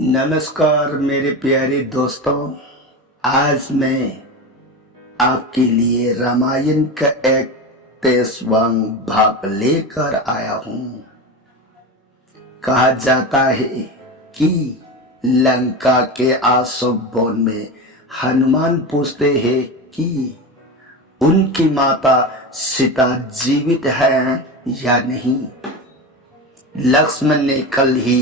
नमस्कार मेरे प्यारे दोस्तों। आज मैं आपके लिए रामायण का एक 23वां भाग लेकर आया हूं। कहा जाता है कि लंका के अशोक वन में हनुमान पूछते हैं कि उनकी माता सीता जीवित है या नहीं। लक्ष्मण ने कल ही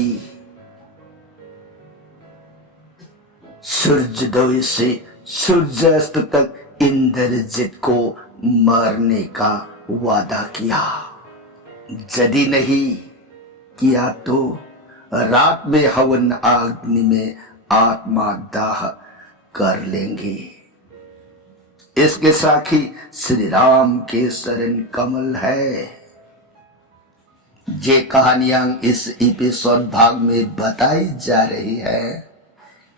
सूर्योदय से सूर्यास्त तक इंद्रजित को मारने का वादा किया। यदि नहीं किया तो रात में हवन अग्नि में आत्मा दाह कर लेंगे। इसके साक्षी श्री राम के शरण कमल है। ये कहानियां इस एपिसोड भाग में बताई जा रही है।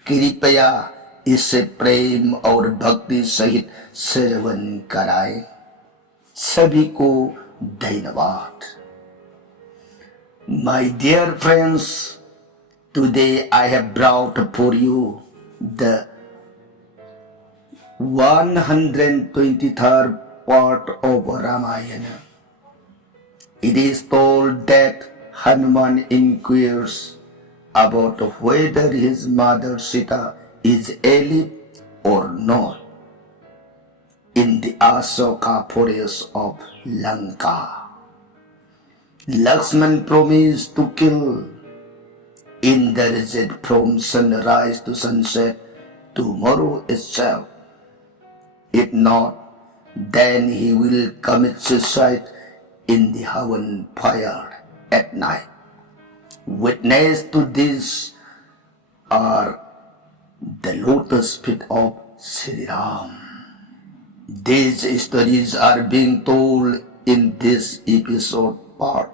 कृपया इसे प्रेम और भक्ति सहित श्रवण कराएं। सभी को धन्यवाद। My dear friends, today I have brought for you the 123rd part of Ramayana. It is told that Hanuman inquires about whether his mother Sita is alive or not in the Ashoka forest of Lanka. Lakshman promised to kill Indrajit from sunrise to sunset tomorrow itself. If not, then he will commit suicide in the heaven fire at night. Witness to this are the lotus feet of Sri Ram. These stories are being told in this episode part.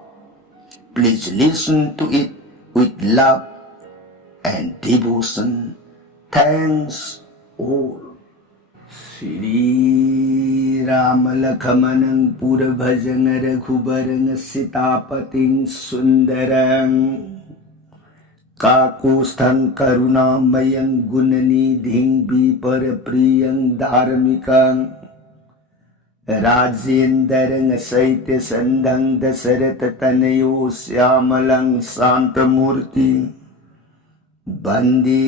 Please listen to it with love and devotion. Thanks all. Sri Ram Lakshmanang Pura Bhajan Raghubarang Sitapating Sundarang काकुस्थं करुणामयं गुणनिधिं विपरप्रियं धार्मिकं राजेन्द्रं शैत्यसन्धं दशरथतनयो श्यामलं शान्तमूर्तिं वन्दे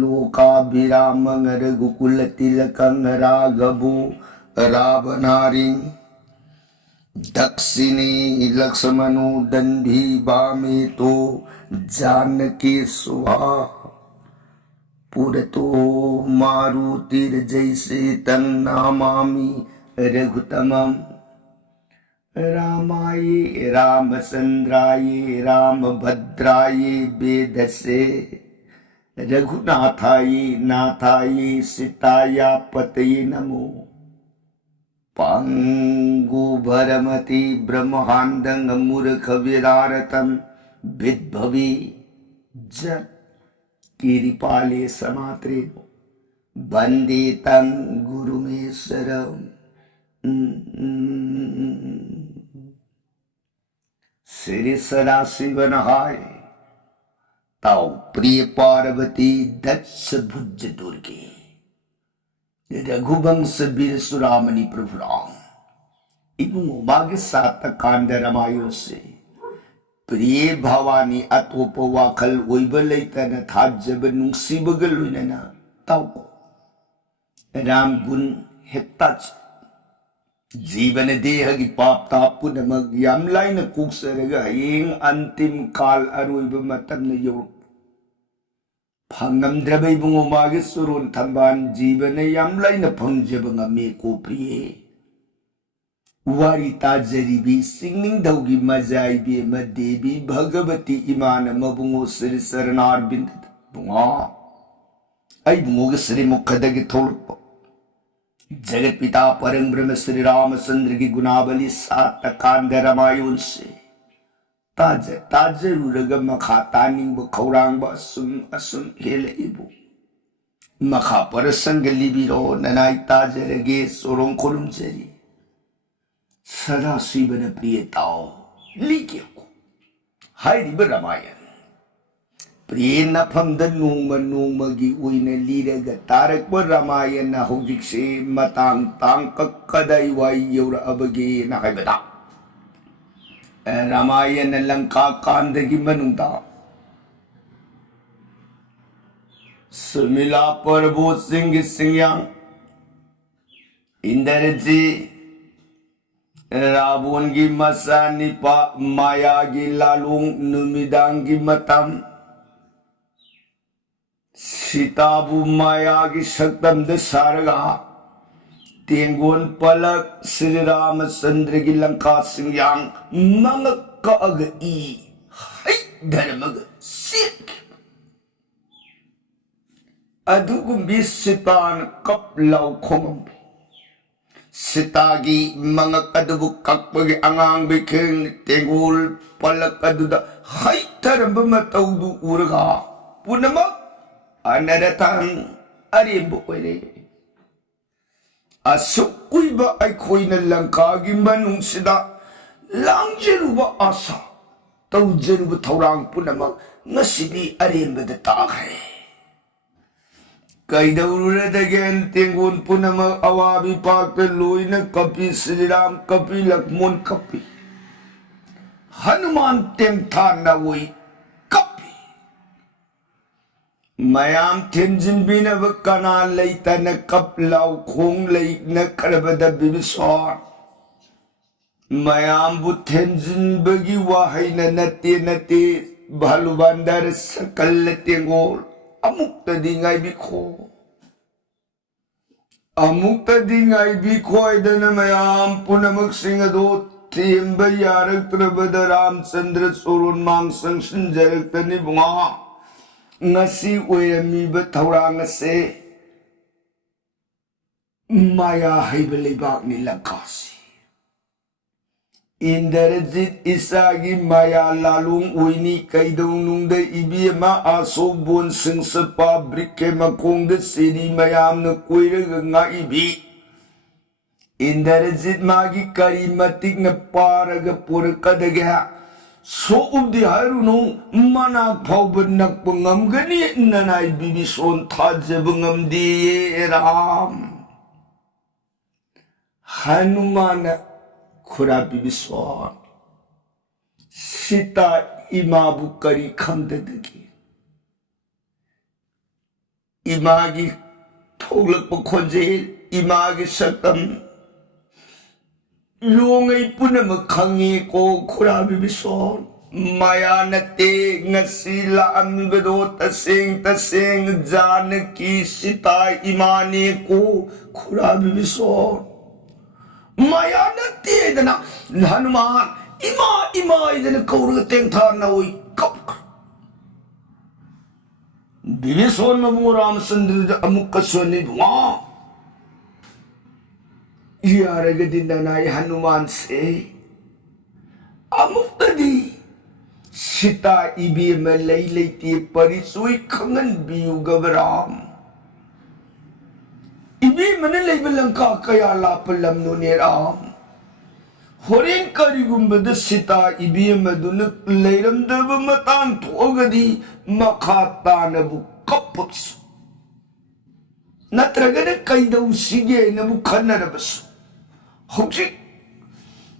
लोकाभिरामं रघुकुलतिलकं राघवो रावणारिं दक्षिणे लक्ष्मणो दन्भी वामे तो जानकी सुहा पुरतो मारुतिर्जैसे तन्नामामि रघुतमं रामाय रामचन्द्राय रामभद्राय वेदसे रघुनाथाय नाथाय सीताय पतये नमो। पांगु भरमति ब्रह्मांडं मूर्ख विरारतं विद्भवी जत किरिपाले समात्रे वंदे तं गुरुमेश्वरम्। श्री सदाशिवनहाय ताऊ प्रिय पार्वती दक्ष भुज दुर्गे रघुवंश वीर सुरामणि प्रभु राम इबुंगो मागे सात कांड रमायो से प्रिय भवानी अतोप वाखल ओइब लैतन थाजब नुंसीबग लुइनना ताउको राम गुण हेक्ताच जीवन देह की पाप ताप पुनमग याम लाइन कुक्सरगा हयेंग अंतिम काल अरोइब मतम यो फंगमद्रब इबुंगो मागे सुरोन थंबान जीवन याम लाइन फंगजब ngame को प्रिय वारी ताजरीबी सिंगनिंग दौगी मजाइबी देवी भगवती इमान मबुंगो श्री शरणार बिंद बुंगा आई बुंगो श्री मुखदगी थोलप जगत पिता परम ब्रह्म श्री रामचंद्र की गुणावली सात कांड रामायण से ताज ताज रुरग मखा तानिंग खौरांग असुम असुम हेले इबु मखा पर संग लिबिरो ननाई ताज रगे सोरों खोलुम जरी सदा शिवन प्रियताओ लिखियो हाय रामायण प्रेन फमद नोंमगी ओइना लीरगा तारकप रामायण हौजिकसे मतांग तांग कदाई वाई यौरअबगे ना हाइबदा रामायण लंका कांदगी मनुंगदा सुमिला पर्वो सिंह सिंहयांग इंद्रजीत रावण की मसा निपा माया की लालूंग नुमिदांग की मतम सीताबु माया की शक्तम दसारगा तेंगोन पलक श्री रामचंद्र की लंका सिंहयांग मंगक कअग ई है धर्मग सिख अदुगुम्बी सीतान कप लाउ खोंगम सीतागी मंगक अदुबु कक्पगे अंगांग बिखेंग तेंगोल पलक अदुदा है धर्म मतौदु उरगा पुनमक अनरथं अरेबु ओइरे असुकुइबा अखोइना लंकागी मनुंगसिदा लांगजरुबा आशा तौजरुबा थौरांग पुनमक ngasibi arembada taakre Kaidauradagyan Tengun Punama Awabi Pakta Luina Kapi Sriram Kapi Lakmon Kapi Hanuman Temthana Wui Kapi Mayam Tenzin Bina Vakana Laita na Kaplau Kong Lake na Karabada Bibisor Mayam Butenzin Bagi Wahay na Nati Balubandar Sakal Tengol Amukta di ngay biko. Amukta di ngay biko ay dana mayam punamagsingado timba yarak trabada Ramchandra Surun Mangsang Sinjarak tani bunga. Ngasi uyami ba taurang se maya hay balibak ni Langkasi. Indrajit isagi maya lalung uini kaidong nungda ibiyama aso bon sing sepa brike makong de sidi mayam na kuira nga ibi. Indrajit magi karimatik na paraga pura kadaga. So ubdi haruno manak paubanak pangam gani nanay bibison tadja bangam diye ram. Hanumana Kura Bibiswan Sita Imabu Kari Kandadagi Imagi Tolak Pokonjil Imagi Satam Lungay Punamakangi ko Kura Bibiswan Maya Nate Ngasila Amibado Tasing Janaki Sita Imani ko Kura Bibiswan Maya nati dana Hanuman ima idana kaurga tengthar na oi kap Bibison mabu Ramchandra amukka swani bunga Yaraga dinanay Hanuman se Amukta di Sita ibi malay ti parisui kangan biyu gabaram Ibi manalay balangka kaya lapalam nuneram. Horin karigumbada sita ibi maduna layram daba matan tuagadi makata na bukaputs. Natragana kaidaw sige na bukana na baso. Hoksik,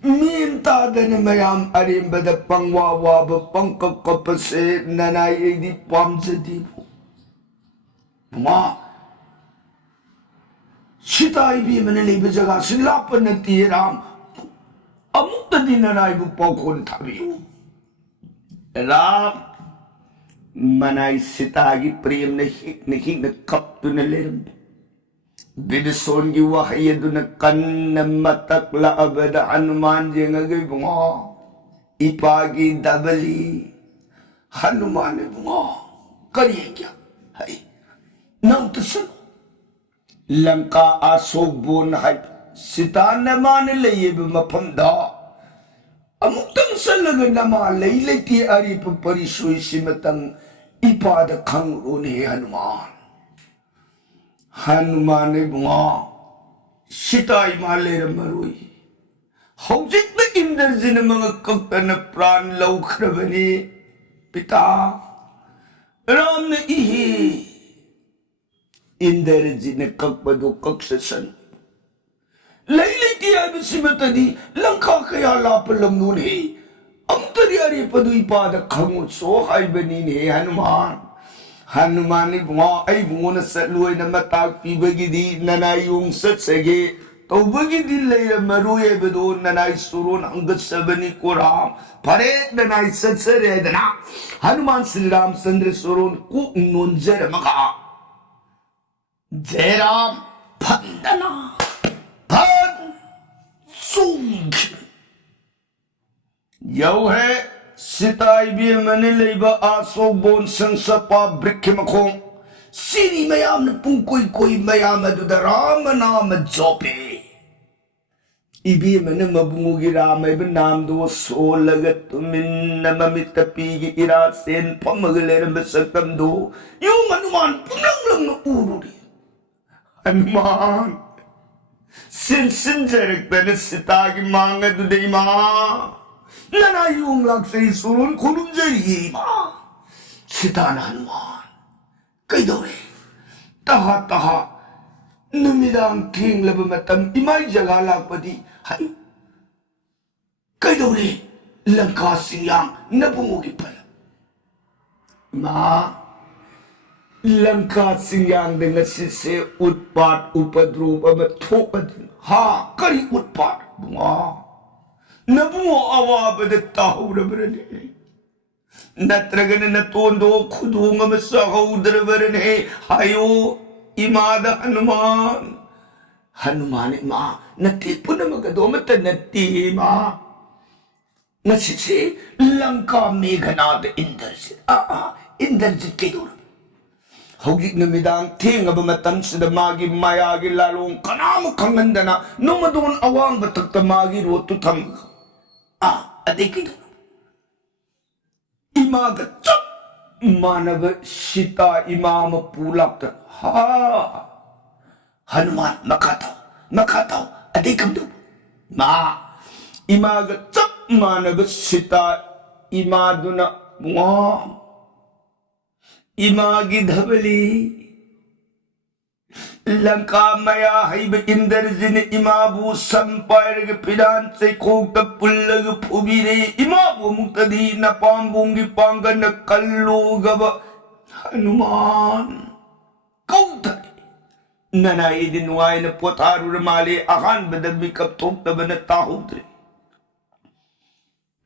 mintada na mayam arimbada pangwawaba pangkakapase nanay di pamsadibo. Mga Sita ibi manalay ba jaga silapan na tiram amukta din na naibu pokon tabiyo. Ram manay sitagi priyam na hik na kapto na liram. Bidison gi wahayado na kan na matakla abada Hanuman jeng agay bunga. Ipagi dabali Hanuman bunga. Kariya kya? Hay. Nang tasan. Langka asobon hay sita naman layib mapamda amutang salaga naman laylay ti ari paparisoy simatang ipada kang runi Hanuman ay bunga sita ay malera maroy hawjik na indarzi na mga kakta na pran law krabani pita Ram ने इहे इंद्रजित ने ककपदो कक्ससन लई लेती है सिमतदी लंका कया लाप लमनुने अमतरियारी पदु इपाद खंगु सो हाइबनी ने हनुमान हनुमान ने बुआ आई बुन सलुय न मताक पीबगिदी ननायुंग सत्सगे तौबगिदी ले मरुए बदो ननाई सुरोन अंगसबनी कोराम फरे ननाई सत्सरे दना हनुमान श्री रामचंद्र सुरोन कु नोंजर मगा जय राम फंदना यौ है सिताई भी मने लेबा आसो बोन संसपा ब्रिख मखों सिरी मयाम न पुं कोई मयाम अदुदा राम नाम जोपे इबी मने मबुंगी राम एब नाम दो सो लगत मिन्न ममित पीगी इरा सेन पमगलेर बसकम दो यू हनुमान पुंगलंग उरुरी हनुमान सिन जरकतन सिता की मांग दुदे मां नना यूं लग से सुरुन खुलुम जरी मां सिता हनुमान कई दोरे तहा नमिदांग थिंग लब मतम इमाई जगह लापदी हाय कई दोरे लंका सिंगांग नबुंगो की पल मां लंका सिंगांग देंग सिसे उत्पात उपद्रूप अमत थोपदिन हा करी उत्पात बुआ नबुओ अवाबद ताहुरबरने नत्रगन नतोंदो खुदोंग मसहौदरबरने हायो इमाद हनुमान हनुमान मां नते पुनमगदो मत नती मां नसिसे लंका मेघनाद इंद्रजित इंद्रजित के दूर होगी नमिदांग थेंगब मतम सिदा मागी मायागी लालों कनाम खंगंदना नोमदोन अवांग बतक मागी रोतु थम अदेकी इमाग चप मानव सीता इमाम पुलाक्त हा हनुमान मखाता अदेकम दो मा इमाग चप मानव सीता इमादुना वा इमागी धबली लंका मया हईब इंद्रजिन इमाबू संपायरग पिरान से कोक पुल्लग फुबीरे इमाबू मुक्तदी न पांबूंगी पांगन कल्लो गब हनुमान कौतरे नना दिन वायन पोतारुर माले अहान बदबी कब थोक तबन ताहुद्रे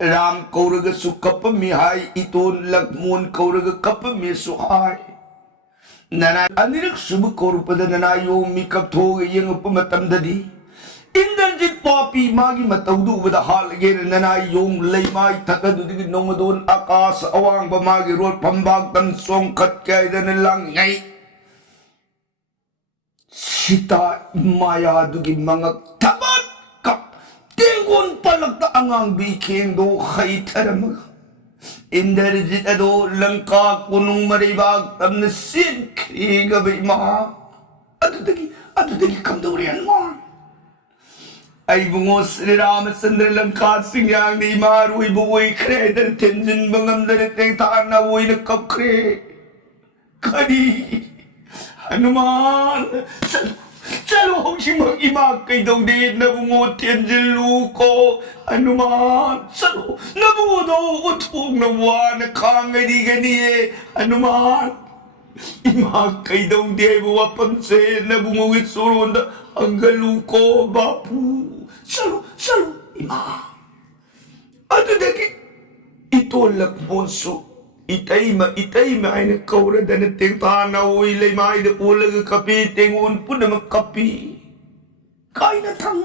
राम कौरग सुकप मिहाय इतोन लक्ष्मण कौरग कप में सुहाय नना अनिरक शुभ कौरपद नना यो मिकप थोग यंग उपमतमददी इंद्रजित पापी मागी मतौदु उबद हालगे नना योंग लेमाय थकदुदि नोमदोन आकाश अवांग बमागी रोड पंबाग तन सोंग खत कैदन लंग गई सीता माया दुगी मंगक थबत कप तेंगोन पलक अंगांग बी खेंदो खई थरमग इंद्रजित अदो लंका कुनुंग मरिबाग तमन सिन खेग बिमा अदुदगी कमदोरे हनुमान आई बुंगो श्री रामचंद्र लंका सिंगांग नी मारुई बुई खरेदन तेंजिन बंगमदन तेंग थाना वोई न कपखरे खड़ी हनुमान चलो होशिमक इमा कई दौदे नबुंगो तेंजिलू को हनुमान चलो नबुंगो दो उठोंग नवान खांगरी गनिए हनुमान इमा कई दौदे वपन से नबुंगो के सोरोंद अंगलू को बापू चलो इमा अदुदगी इतो लकबोसु इतैमा आइन कौरदन तेंताना ओई लेमाइद ओलग कपी तेंगोन पुनम कपी काइदे थंग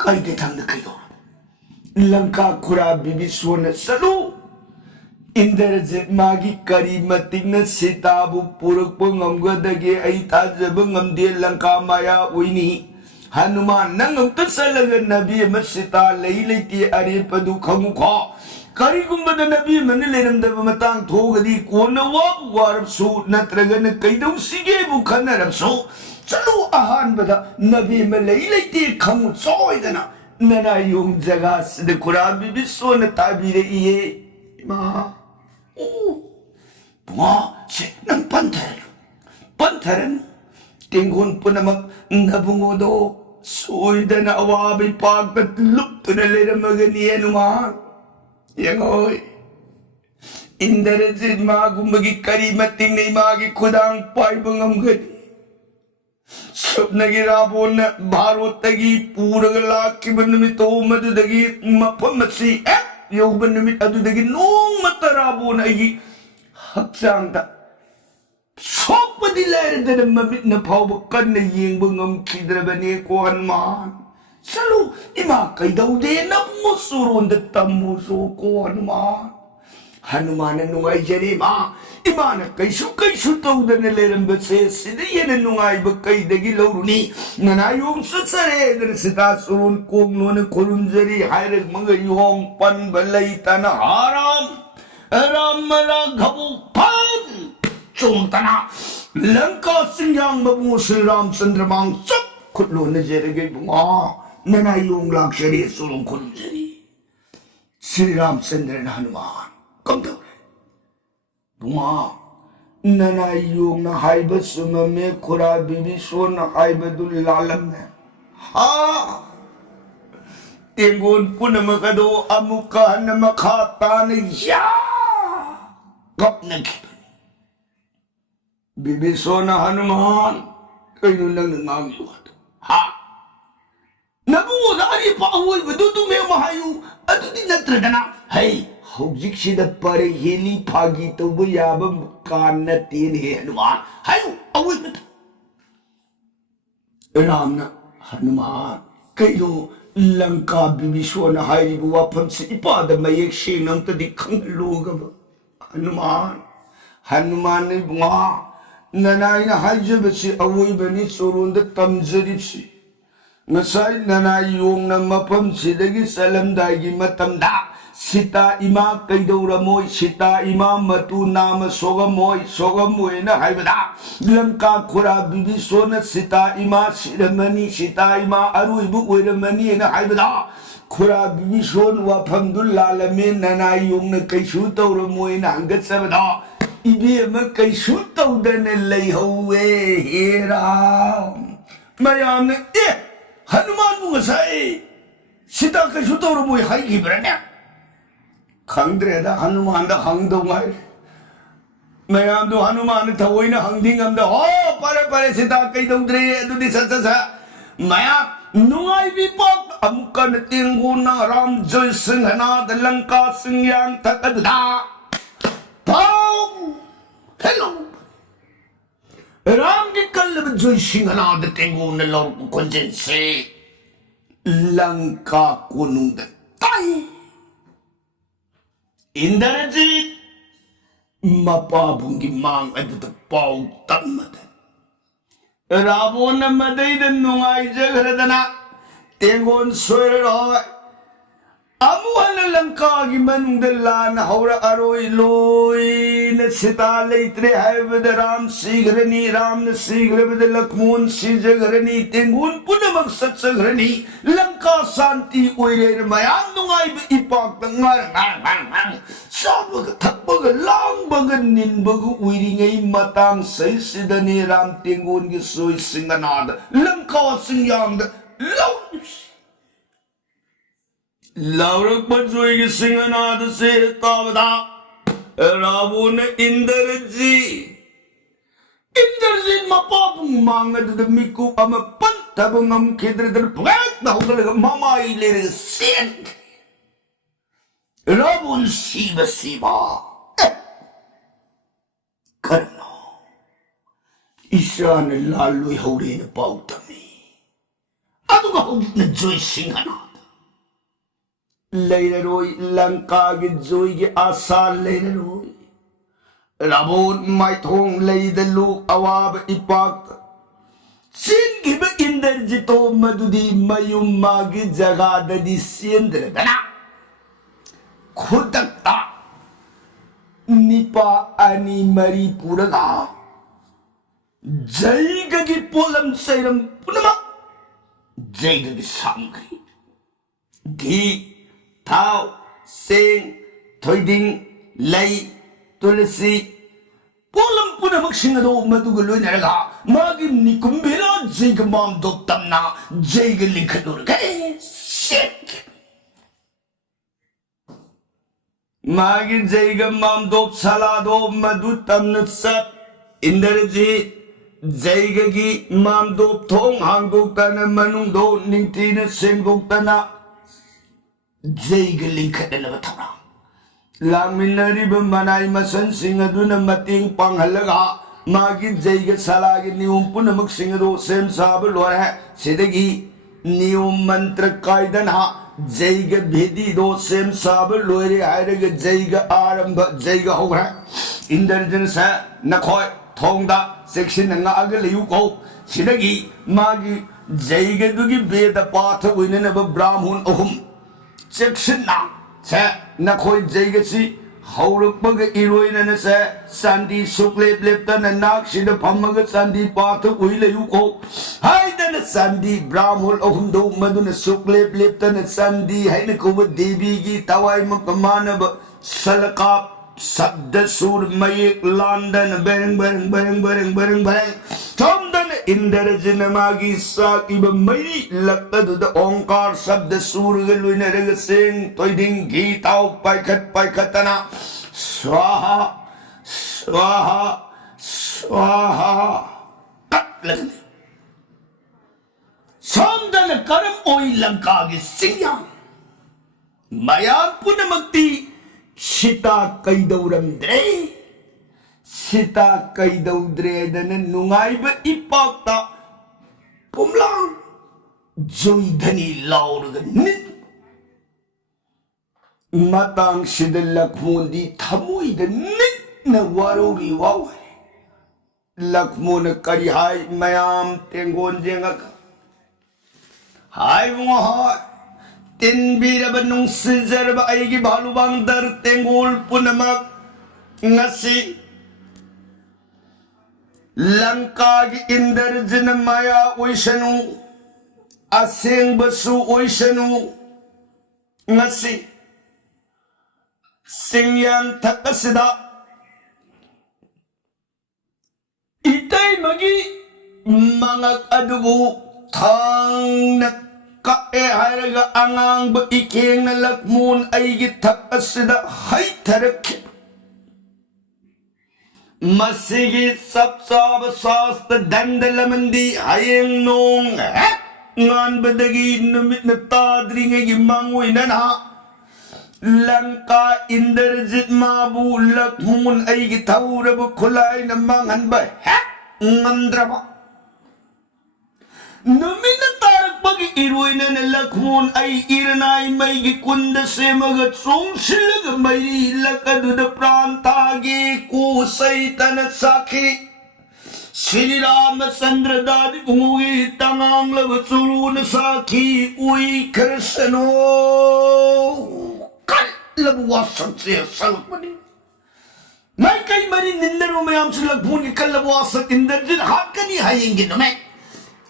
कइदो लंका खुरा बिबिसोन सलु इंद्रजित मागी करी मतिंग सीताबु पुरक ngमगदगे आई थाजब ngमदे लंका माया ओइनी हनुमान नंग तसलग नबी मसीता लई लेती अरे पदु खमुखा करीगुंबद नबी मन लेरमदब मतांग थोगदी कोन वारसु नत्रगन कईदौ सिगेबु खनरसु चलो आहान बदा नबी में लई लेती खमु सोइदना नना युम जगह सिद खुरा बिबिसोन ताबीरे ये मा bunga si nang pantaran tinggon punamak nabungo do soida na awabi pagkat lup to na lera maganiyan naman yang oy indarajit magumagi karimating na imagi kudang paibangam gani Subnagirabon na barotagi purang laki banamito madudagi mapamasi yung banamit adudagi nung matarabo na ay haksang ta sok padilayar da na mamit na pawakan na yung bangam kidrabani ko hanman salo imakay daw din na musuron da tamuso ko hanman hanumanan nungay jari ma imana kay sutaw da naliran batse sida yan nungay bakay dagi lawruni nanayong satsare dan sita surun kong nuna kurun jari hayrag mga yung panbalay na haram maraghabupan Chuntana langka singyang mabusil ram sandramang sak kutlo na jari gay bunga nanayong lakshari surun kurun jari Sri Ram Chandra na hanuman Kamdaw bunga nanayong na haiba sumame kura bibiswa na haiba dul lalam na ha tingon po na makado amuka na makata na ya kap nagkipan bibiswa na hanuman kayo lang nangangiwat ha nabungo na ari pa awal ba doon may mahayo ato din natrada na hay Hujik sida pare heli pagi to buyaba kana tin he hanuman hayo awal na ram na hanuman kayo langka bibiswa na hari buwapan sa ipada mayek siyang tadi kangluga ba hanuman ay bunga nanay na hajab si awal ba ni surun da tamzarip si Ngasay nanayong na mapamsidagi salam dagi matamda Sita ima kaidora moy sita ima matunama sogamoy na haibada langka kura bibiso na sita ima siramani sita ima aruibu wiramani na haibada kura bibiso wapamdul lalamin nanayong na kaysu taura moy na hanggat sabada ibi ma kaysu tawda na layhawe hiram mayam na hanuman mo ngasay sita kaysu taura moy haigibra Kangdreda hanuman da hangdongay mayam do hanuman thawoy na hangdingam da pare sita kay dongdre adu di sa maya nungay bipak amuka na tinggo na ram joy singhana da langka singyang takadda pao hello ram di kalab joy singhana da tinggo na lor konjense langka kunung da tay Indarajit mapabunggi mang adito pau tamadan Rabo na maday dan nungay jagaradana Tengon soyro Amuhan na lang kagi manung dala na haura aroy loy na sita laytre haibada ram sigrani ram na sigrabada lakmun si jagarani tengun puna magsat sagrani langka santi uire na mayang nungay ipak ng ngarang sabaga takbaga lang baga ninbaga uire ngay matang say sidani ram tengun gisoy singanada langka singyangda laws Laurak pansoy ki singanada se tavada Rabo na Indarajit mapapong mga dadamiku ama pantabang ang kidradar pwet na ako talaga mamaylir sin Rabo siba karno isa na lalo'y hawri na pautami Ano ka kung na Diyos singanada Laylaroy langka gidzoy gi asal laylaroy Rabon may thong laydaluk awab ipak Sin giba Indarjito madudi mayum magi jagada di sindra dana Khudakta nipa ani mari puraga Jai gagi polam sayram punama Jai gagi samgri Gi Thao, sen, thôi đinh, lây, tulsi, पोलम पुनमक्सिंग अदो मदुग लोइनरगा मागी निकुंबेला जैग माम दोप तमना जैग लिखदुरगे शिट मागी जैग माम दोप सलादो मदु तमन सत इंदरजी जैग की माम दोप थोंग हांगदोक्तन मनुंग दो निंगतीन सेंगदोक्तना जैग लिखदलबा थौरा लामिनरीब मनाई मसन सिंह अदुना मतिंग पांगहलगा मागी जैग सलागी नियम पुनमक सिंगदो सेम साब लोरे सिदगी नियम मंत्र कायदना जैग भेदी दो सेम साब लोरे आयरग जैग आरंभ जैग होग्रा इंदरजन से नखोय थोंगदा सेक्शन नंगाग लेयुको सिदगी मागी जैग दुगी वेद पाठ विननब ब्राह्मण अहुम सेक्शन ना से नखोय जैगसी हौरपग इरोइन से संदी सुक्लेप लेप्तन नाक सिद फमग संदी पाथ उइ लेयुको हाइदन संदी ब्राह्मण अहुमदो मदुन सुक्लेप लेप्तन संदी हैन कोब देवी की तवाई मकमानब सलका शब्द सुर मयक लांदन बरंग बरंग बरंग बरंग बरंग बरंग चंदन इंद्रजन मागी साकिब मई लक्तद ओंकार शब्द सुर गलुइन रग सिंह तोइदिंग गीताव पाइखत पाइखतना स्वाहा स्वाहा स्वाहा लगने चंदन करम ओई लंका की सिंह मया पुनमक्ति सीता कैदौरमद्रे सीता कैदौद्रेदन नुंगाइब इपाक्ता पुमलां जोइधनी लाउरगन मतंग सिद लक्ष्मण थमोइद निन वारोगी वावे लक्ष्मण करी हाय मयाम तेंगोन जेंगक हाय वो हाय तिन बीरब नुंसिजरब आइगी भालुबांग दर तेंगोल पुनमक ngasi लंका की इंद्रजन माया ओइसनु असेंग बसु ओइसनु ngasi सिंgyang थकसदा इतै मगी मंगक अदुबु थांग काए हायरगा अंगांग ब इकेंग लक्ष्मण आइगी थकसदा हाय थरक मसीगी सब साब शास्त्र दंडलमंदी Hayeng नोंग ngan bedagi numit na tadringi mangoy na na Langka Indrajit mabu Lakmun ay gitawra bu kulay na mangan ba hek ngandra ba numit na tarak pagi iroy na na Lakmun ay iranay may gikunda se magatsong silag may lakadu da prantagi kusay tanat saki Sri Ramachandra Dadi Pungi Tangang Lavasuru Nasaki Ui Krishno Kal Labuwasak siya salapani May kay mari nindaru mayam sila puni kalabuwasak indarjit hakani hayingin no may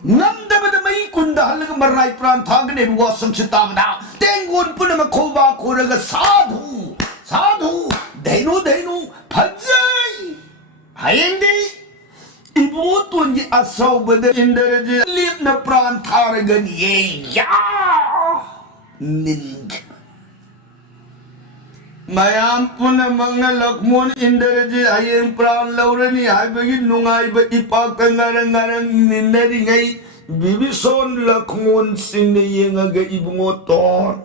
Namdabada may kunda halaga maray prantagane buwasak sitamda Tengun puna makoba kuraga sadhu Sadhu Dainu Dainu Pajay Hayingdi Ibu tuan ji asal benda indarajit lip na prantaragan ye ya ning mayam puna mga Lakmun indarajit ayeng pran laurani ay bagi nungay ba ipagkangarang-ngarang nindaringay bibison Lakmun singnayin aga ibungoton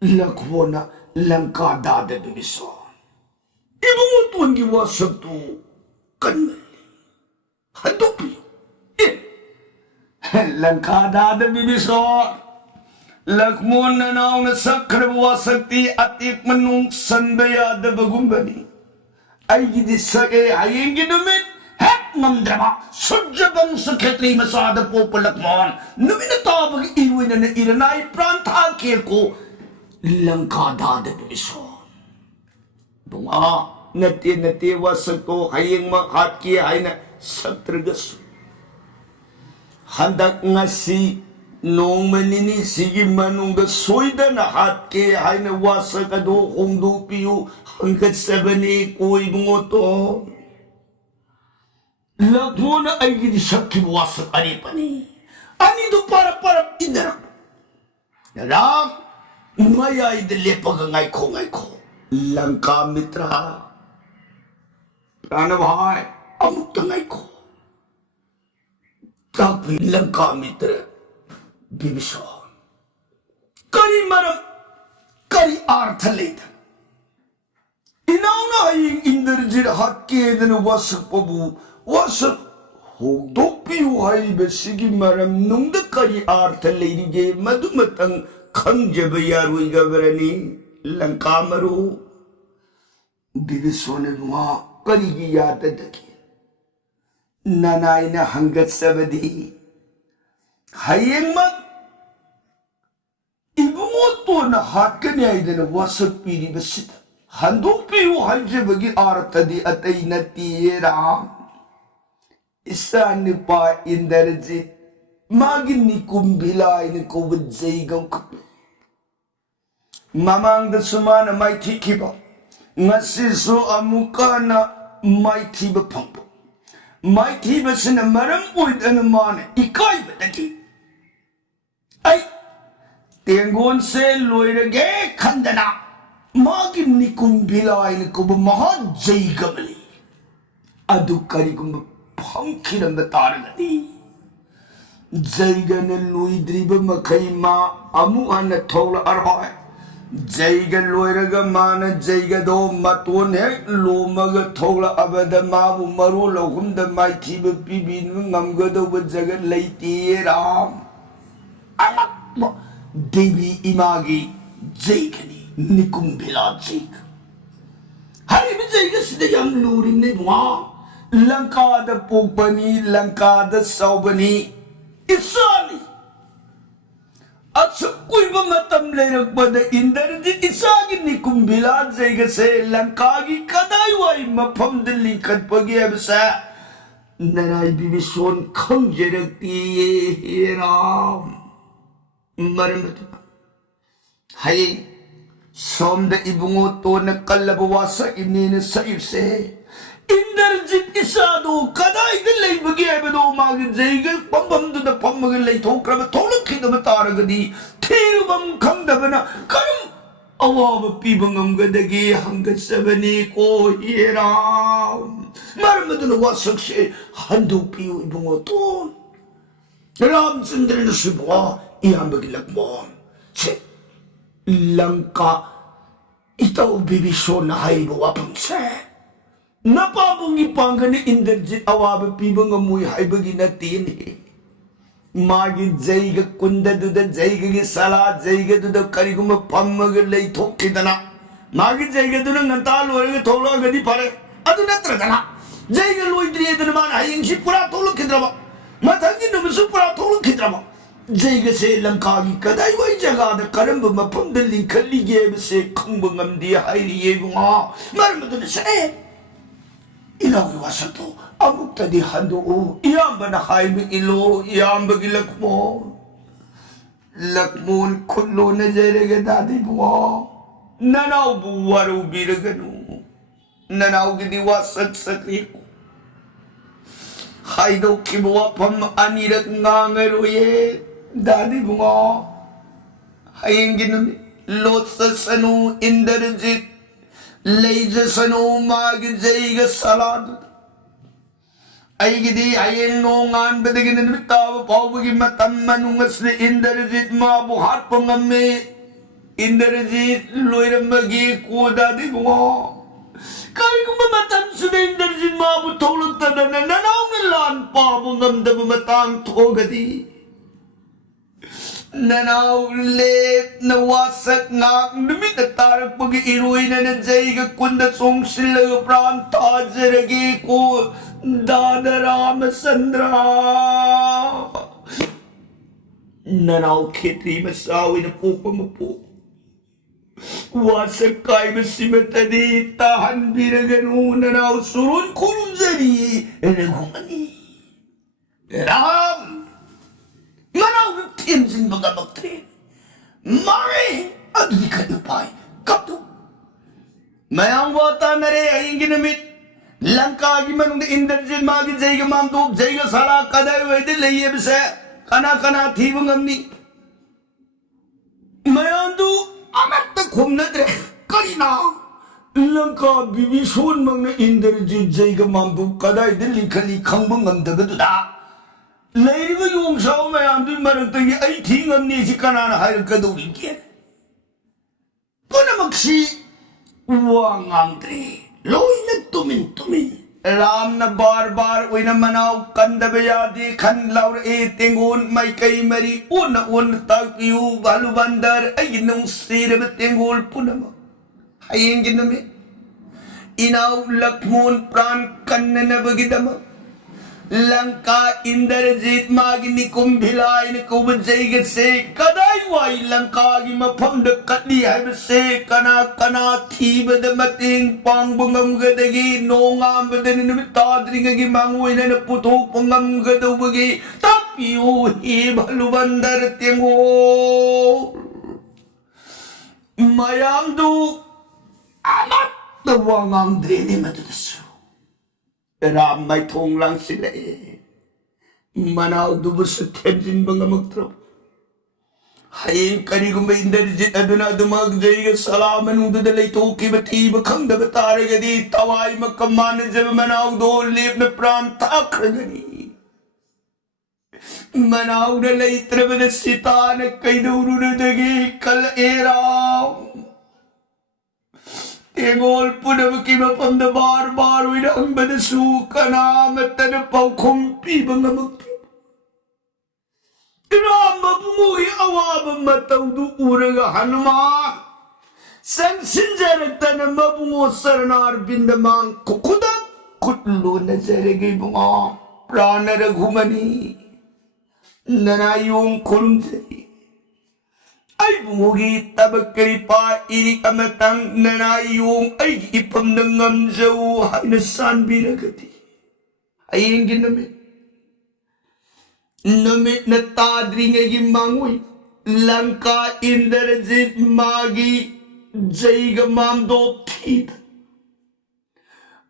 Lakmun na langkadada bibison ibungoton giwasak to kanal Hadupi Langkada da bibison Lakmun na naong na sakrabwasakti atik manung sandaya da bagumbani ay gidisake ayeng ginumit hek ngamdrama sudyabang sakretri masada po palakman numinatabag iwi na na iranay prantagkir ko Langkada da bibison bunga nati wasak ko ayeng makatki ay na Satragas Handak ngasi nong manini sige manungga soyda na hatke hay na wasa kado kung dupiyo hanggat sabani ko'y bungoto 락모나 아이기디 삭히 모았어 아니 빠니 아니도 빠라 인나라 람 마야 이들 레빠가 ngaiko 랑카 미트라 प्राणभाई अमुक तंगाई को तापी लंका मित्र विभीषण करी मरम करी अर्थ लेता इनाउना हिंग इंद्रजित हक्केदन वसपबु वसप होगदोपियु हाइबसिगी मरम नुंग करी अर्थ लेरिगे मधुमतंग खंजब यारुइगबरनी लंका मरु विभीषण नुआ करिगी याददगी ननाइना हंगत्सबदी हयेंगमक इबुमोतोना हाटकने आइदन वसपीरिबसिदा हंदोपियु हाइजबगी आरतदी अतै नतीरा इसा निपा इंद्रजित मागी निकुंभिलाइन कोबजैगम कपे ममांग सुमान माइथिखिबा ngasiso amukana maithiba phangpo maithiba sina maram oidana mane ikai badaki ai tengon se loirage khandana magi nikum bilain ko maha jaigamali adu karigum phangkiram bataragadi jaigana loidriba makhaima amu ana thola arhoy जैगा लोयरगा मान जैगा दो मतोन है लोमगा थोला अबदा माबु मरु लहुम the माइथीब पिबिन ngमगदो ब जगत लैते राम अमक देवी Imangi जैगनी Nikum भिला zag Hari बि जैगा सिदा यम लूरिने वा Lanka the पोपनी Lanka the सौबनी Isani अचुकुइबा मतम लेरकबद इंद्रजित इसागी निकुंभिला जैगसे लंकागी कदाइवाई मफम दिल्ली कटपगी अबसा नराई विभीषण खंजरक्ति राम मरमत हाय सोमद इबुंगो तो न कल्लब वासा इनेन सइबसे इंद्रजित इसादो कदाई दिल्ली बगी अबदो माग जैगे पंबम द पंमग लेथोक्रब थोलखिदम तारगदी थीरुबम खंगदबना करम अवाब पीबंगमगदगी हंगसबनी को हिराम मरमदन वासक्षे हंदु पियु इबुंगो तो रामचंद्र न सुबवा इयांबगी लक्मोन छे लंका इतो विभीषण हाइबो वापंसे नपाबुंगी पांगने इंद्रजित अवाब पीबंगमुई हाइबगी नतीने मागी जैग कुंददुद जैगगी सला जैगदुद करिगुम पम्मग लेथोकिदना मागी जैगदुन नताल वरग थोलगदी फरे अदु नत्रदना जैग लोइद्रियदन मान हाइंगसि पुरा थोलखिद्रबा मथंगी नुबसु पुरा थोलखिद्रबा जैग से लंकागी कदाई वई जगाद करंब मफम द लिंखलिगे बसे खंब ngमदी हाइरिये गुआ मरमदुन से इलावरी वासतो अमुक तदी हंदो इयाम्बना हाइब इलो इयाम्बगी लक्मोन खुल्लो नजरेगे दादी बुआ ननाव बुवारू बिरगनु ननाव गिदी वासत सकरिको हाइदो किबुआ पम अनिरक ngangaroye दादी बुआ हाइंगिनु लोत्ससनु इंद्रजित लेजसनो माग जैग सलाद अयगिदी अयें नोंगान बदगिन निताव पावगी मतम मनुंगस्ने इंद्रजित माबु हाटपंगमे इंद्रजित लोइरमगी कोदादी बुआ कारिगुम मतम सुदे इंद्रजित माबु थोलतदन ननाव लान पाबुंगमदब मतांग थोगदी ननाव ले नवासक नाक निमित तारक पगी इरोइन न जैग कुंद सोंगसिलग प्राण ताजरगे को दादा रामचंद्र ननाव खेती मसाविन पोपमपो वासक काय बसिमतदी ताहन बिरगनु ननाव सुरुन खुरुंजरी रघुमनी राम मनाव तेमजिन बगा बक्त्रे मारे अदुदी कनु पाई कपतो मयांग वाता नरे अयंगी नमित लंका की मनुंग इंद्रजित मागी जैग मामदोप जैग सारा कदर वेदे लइए बसे कना कना थी बंगमनी मयांदु अमत खुमनद्रे करीना लंका बिबिसोन मंगने इंद्रजित जैग मामदोप कदाई दे लिखली खंबंगमदगदुदा लेरिबो योंसाव मयांदु मरक्तगी आई थी ngमनी सि कनाना हायरकदौरि के पुनमक्षी वांगांद्रे लोइने तुमिन राम न बार बार ओइना मनाव कंदबयादे खन लौर ए तेंगोन माइकई मरी उन ताकियु बालु बंदर आई नुं सिरब तेंगोल पुनम हायेंगे नमे इनाव लक्ष्मण प्राण कन्नन बगिदम लंका इंद्रजित मागी निकुम भिलाई ने कुब जैग से कदाई वाई लंका की मफम द कदी है से कना कना थी बद मतिंग पांग बंगम गदगी नोंगाम बदन ने ताद्रिंग की मांगो इने पुथो पंगम गदुबगी तपियो ही भलु बंदर तेंगो मयाम दु अमत वांगाम द्रेने मददसु राम माई थोंग लांग सिले मनाव दुबुस थेजिन बंगमक्त्रो हायें करिगुम इंद्रजित अदुना दुमग जैग सलाम अनुद लेतो की बती बखंग बतारगदी तवाई मकमान जब मनाव दो लेप न प्राण ताखरगनी मनाव न लेत्र बद सितान कैदुरु न दगे कल एराव तेगोल पुनव की मपंद बार बार विरंग बदसु कनाम तन पौखुम पी बंगमक्ति राम बबुई अवाब मतौदु उरग हनुमान संसिंजर तन मबुओ सरनार बिंद मांग कुकुदा कुटलु नजरगे बुआ प्राण रघुमनी ननायों खुरुंजे आई बुगी तब कृपा इरी अमतंग ननायों आई इपम नंगम जो हाय नसान बिरगती आयेंगे नमित न ताद्रिंगे की मांगुई लंका इंद्रजित मागी जैग मामदो थीत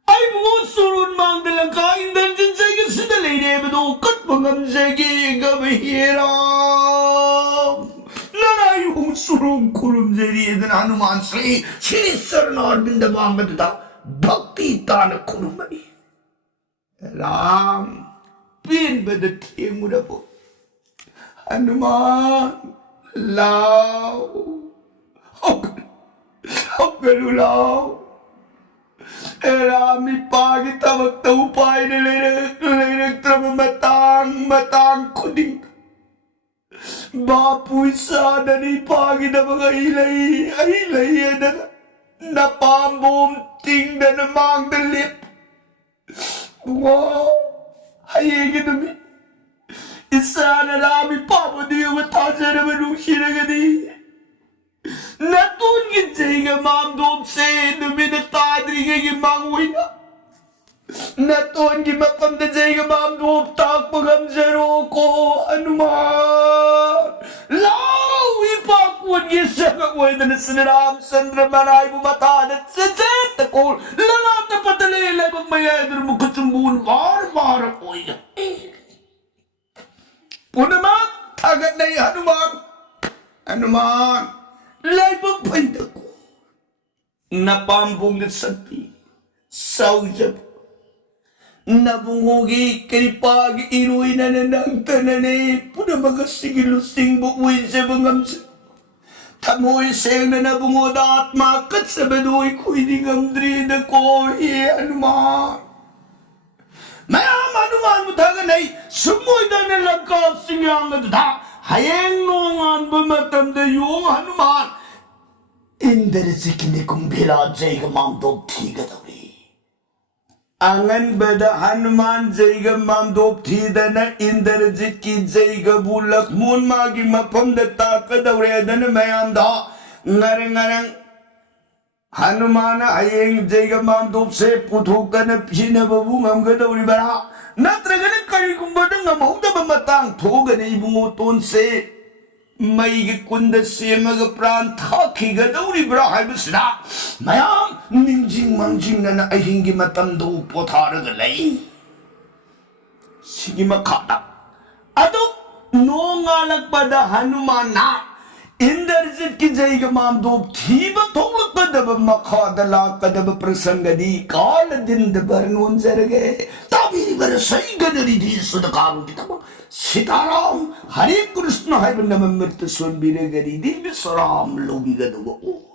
आई बुगो सुरुन मांग लंका इंद्रजित जैग सिदले रे बदो कट बंगम जैगे गबहेरा ननायों सुरुम कुरुम जेरी एदन हनुमान श्री श्री सरनार बिंद मामददा भक्ति तान कुरुमई राम पीन बद थेंगुरबो हनुमान लाओ हौगलु लाओ रामी पागी तवक तव पाई ने ले त्रम मतंग खुदिंग बापू सादनी पागी दबगई लई एदन न पाम्बोम तिंग दन मांग द लिप वो हायेगे नमी इसान रामी पापो दियो ताजर बनु शिरगदी नतून की जैग माम दोम से नमी न ताद्रिगे की मांग हुईना नतून की मकम द जैग माम दोम ताक पगम जरो को हनुमान लाओ विपाकुन की संग वेदन श्रीराम चंद्र मनाई बुमता नचेत कोल ललाट पतले ले बमया इधर मुख चुंबून बार कोई पुनमा थागत नहीं हनुमान लाइबक फैदको नपाम्बुंग सती सौजब नबुंगोगी कृपागी इरुइना नंगतनने पुनमग सिगिलु सिंगबु उइसे बंगमसे थमोय सेंग नबुंगोदा आत्मा कत्सबदोय खुइदि गमद्री द को ये हनुमान मैं हनुमान मुथाग नहीं सुमोय दन लंका सिंगांग दा हायेंग नोंगान बमतम द यो हनुमान इंद्रजित ने कुंभिला जैग मामदो थीगदौरी आंगन बद हनुमान जैग मामदोप थीदन इंद्रजित की जैग बु लक्ष्मण मागी मफम द ताकदौरे दन मयाम दा नरंग हनुमान हायेंग जैग मामदोप से पुथोकन फिन बबु ngमगदौरी बरा नत्रगन करिगुंबद ngमहौदब मतंग थोगन इबुंगो तोन से ꯃꯩꯒꯤ ꯀꯨꯟꯗ ꯁꯦꯝꯃꯒ ꯄ꯭ꯔꯥꯟ ꯊꯥꯈꯤꯒꯗꯧꯔꯤꯕ꯭ꯔꯥ ꯍꯥꯏꯕꯁꯤꯗ ꯃꯌꯥꯝ ꯅꯤꯡꯁꯤꯡ ꯃꯥꯡꯖꯤꯡꯅꯅ ꯑꯍꯤꯡꯒꯤ ꯃꯇꯝꯗꯨ ꯄꯣꯊꯥꯔꯒ ꯂꯩ ꯁꯤꯒꯤ ꯃꯈꯥꯗ ꯑꯗꯨ ꯅꯣꯡꯉꯥꯜꯂꯛꯄꯗ ꯍꯅꯨꯃꯥꯟꯅ ꯏꯟꯗ꯭ꯔꯖꯤꯠꯀꯤ ꯖꯩꯒ ꯃꯥꯝꯗꯣꯞ ꯊꯤꯕ ꯊꯣꯛꯂꯛꯀꯗꯕ ꯃꯈꯥꯗ ꯂꯥꯛꯀꯗꯕ प्रसंगꯗꯤ ꯀꯥꯂꯗꯤꯟꯗ ꯕꯔꯅꯣꯟꯖꯔꯒꯦ ताबीबर सही गदरिधि सुदकारुदितम सीताराम हरे कृष्ण है नममृत सोनबीरे गरीदी विश्राम लोगी गदो